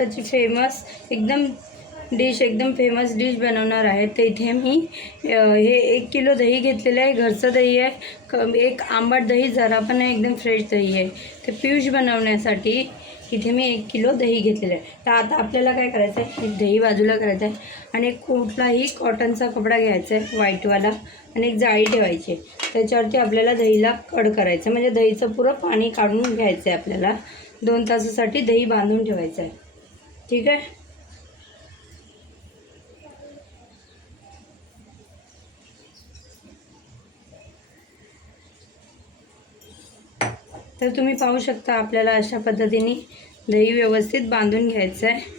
महाराष्ट्राची फेमस एकदम डिश, एकदम फेमस डिश बनवणार आहे. तर इथे मी हे 1 किलो दही घेतलेलं आहे. घरचं दही आहे. एक आंबट दही, जरा पण एकदम फ्रेश दही आहे. ते पियुष बनवण्यासाठी इथे मी 1 किलो दही घेतलेलं आहे. तर आता आपल्याला काय करायचं आहे, एक दही बाजूला करायचं आहे आणि कुठलाही कॉटनचा कपडा घ्यायचा आहे व्हाईटवाला आणि एक जाळी ठेवायची. त्याच्यावरती आपल्याला दहीला कड करायचं, म्हणजे दहीचं पुरं पाणी काढून घ्यायचं आहे. आपल्याला 2 तासासाठी दही बांधून ठेवायचं आहे. ठीक आहे. तर तुम्ही पाहू शकता आपल्याला अशा पद्धतीने दही व्यवस्थित बांधून घ्यायचं आहे.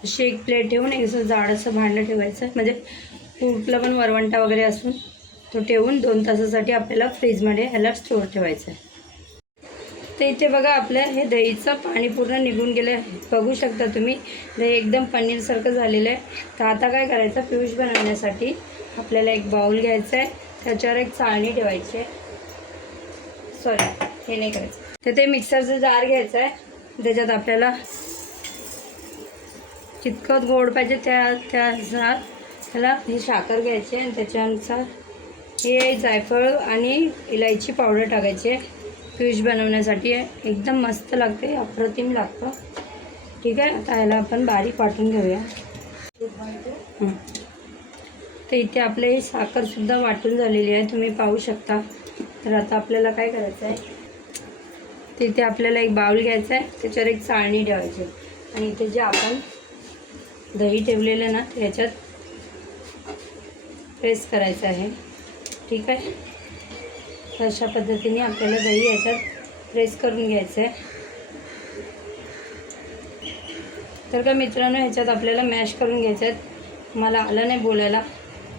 अशी एक प्लेट ठेवून एक असं जाड असं भांडं ठेवायचं, म्हणजे कुठलं पण वरवंटा वगैरे असून तो ठेवून 2 तासासाठी आपल्याला फ्रीजमध्ये ह्याला स्टोअर ठेवायचं आहे. तर इथे बघा आपलं हे दहीचं पाणी पूर्ण निघून गेलं आहे. बघू शकता तुम्ही दही एकदम पनीरसारखं झालेलं आहे. तर आता काय करायचं, पियुष बनवण्यासाठी आपल्याला एक बाउल घ्यायचा आहे. त्याच्यावर एक चाळणी ठेवायची आहे. सॉरी, हे नाही करायचं. तर ते मिक्सरचं जार घ्यायचं आहे. त्याच्यात आपल्याला जितकं गोड पाहिजे त्यानुसार त्याला ही साखर घ्यायची आणि त्याच्यानुसार हे जायफळ आणि इलायची पावडर टाकायची आहे. पियुष बनवण्यासाठी एकदम मस्त लागते, अप्रतिम लागतं. ठीक आहे. आता ह्याला आपण बारीक वाटून घेऊया. तर इथे आपले ही साखरसुद्धा वाटून झालेली आहे, तुम्ही पाहू शकता. तर आता आपल्याला काय करायचं आहे, तिथे आपल्याला एक बाउल घ्यायचा आहे. त्याच्यावर एक चाळणी ठेवायची आणि इथे जे आपण दही ठेवलेलं ना त्याच्यात प्रेस करायचं आहे. ठीक आहे. अशा पद्धतीने आपल्याला दही याच्यात प्रेस करून घ्यायचं आहे. तर का मित्रांनो, ह्याच्यात आपल्याला मॅश करून घ्यायचं आहे. मला आलं नाही बोलायला,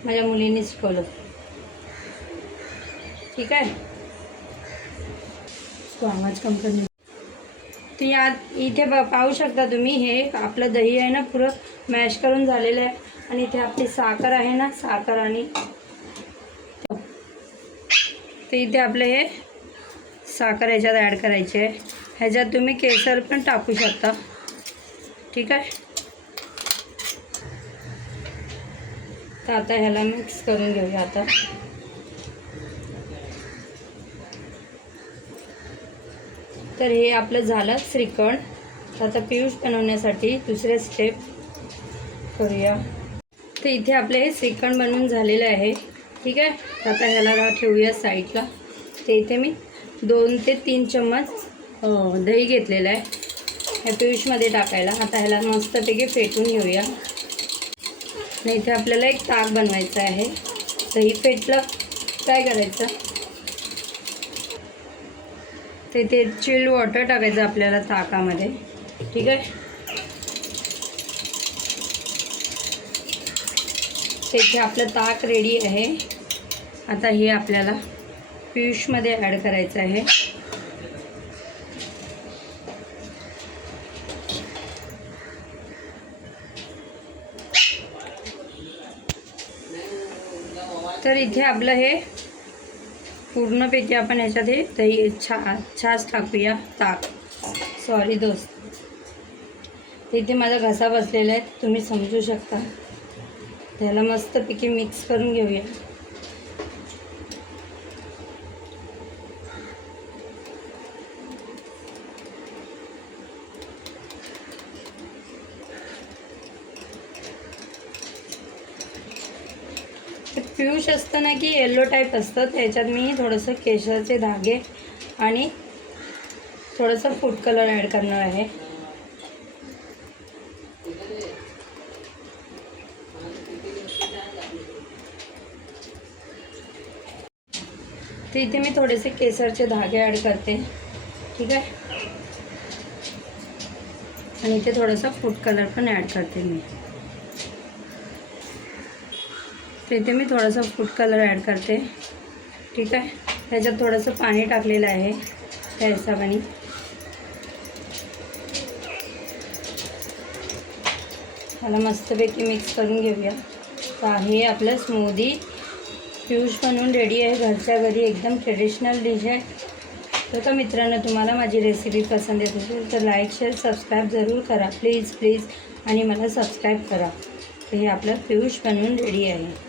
माझ्या मुलीने शिकवलं. ठीक आहे. तो आवाज कम करणे. तर यात इथे पाहू शकता तुम्ही, हे आपलं दही आहे ना पुरं मॅश करून झालेलं आहे. आणि इथे आपली साखर आहे ना, साखर आणि तर इथे आपलं हे साखर ह्याच्यात ॲड करायची आहे. ह्याच्यात तुम्ही केसर पण टाकू शकता. ठीक आहे. तर आता ह्याला मिक्स करून घेऊया. आता तर हे आपलं झालं श्रीखंड. आता पियुष बनवण्यासाठी दुसरे स्टेप करूया. तर इथे आपले हे श्रीखंड बनवून झालेलं आहे. ठीक आहे. आता ह्याला ठेवूया साईडला. ते इथे मी 2 ते 3 चम्मच दही घेतलेलं आहे ह्या पियुषमध्ये टाकायला. आता ह्याला मस्तपैकी फेटून घेऊया. आणि इथे आपल्याला एक ताक बनवायचं आहे. दही फेटलं काय करायचं, ते चिल्ड वॉटर टाकायचं आपल्याला ताकामध्ये. ठीक आहे. इथे आपलं ताक रेडी आहे. आता हे आपल्याला पियुषमध्ये ॲड करायचं आहे. तर इथे आपलं हे पूर्णपैकी आपण ह्याच्यात हे दही छास टाकूया. ताक, सॉरी दोस्त, इथे माझा घसा बसलेला आहे, तुम्ही समजू शकता. त्याला मस्तपैकी मिक्स करून घेऊया. पियुष असतं ना की येलो टाईप असतं, त्याच्यात मी थोडंसं केशराचे धागे आणि थोडंसं फूड कलर ॲड करणार आहे. तर इथे मी थोडेसे केसरचे धागे ॲड करते. ठीक आहे. आणि इथे थोडासा फूड कलर पण ॲड करते मी. तर इथे मी थोडासा फूड कलर ॲड करते. ठीक आहे. त्याच्यात थोडंसं पाणी टाकलेलं आहे त्या हिशोबाने. मला मस्तपैकी मिक्स करून घेऊया. तर हे आपलं स्मूदी पियुष बनवून रेडी आहे घरच्या घरी. एकदम ट्रेडिशनल डिश आहे. तर का मित्रांनो, तुम्हाला माझी रेसिपी पसंत येत असेल तर लाईक शेअर सबस्क्राईब जरूर करा प्लीज प्लीज, आणि मला सबस्क्राईब करा. तर हे आपलं पियुष बनवून रेडी आहे.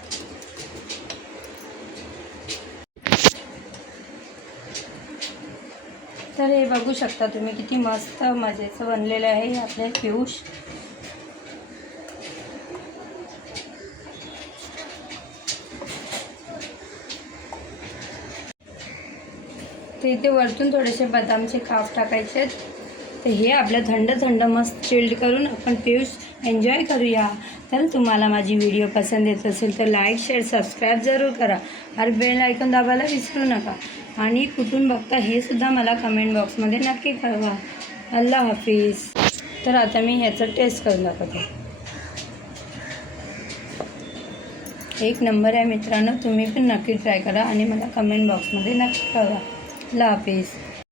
तर हे बघू शकता तुम्ही किती मस्त मजेचं बनलेलं आहे हे आपले पियुष. तर इथे वरतून थोडेसे बदामचे काप टाकायचे आहेत. तर हे आपलं थंड थंड मस्त चिल्ड करून आपण पियुष एन्जॉय करूया. तर तुम्हाला माझी व्हिडिओ पसंत येत असेल तर लाईक शेअर सबस्क्राईब जरूर करा. आणि बेल आयकॉन दाबायला विसरू नका. आणि कुठून बघता हे सुद्धा मला कमेंट बॉक्समध्ये नक्की कळवा. अल्लाह हाफिज. तर आता मी ह्याचं टेस्ट करून दाखवते. एक नंबर आहे मित्रांनो, तुम्ही पण नक्की ट्राय करा आणि मला कमेंट बॉक्समध्ये नक्की कळवा. अल्लाह हाफिज.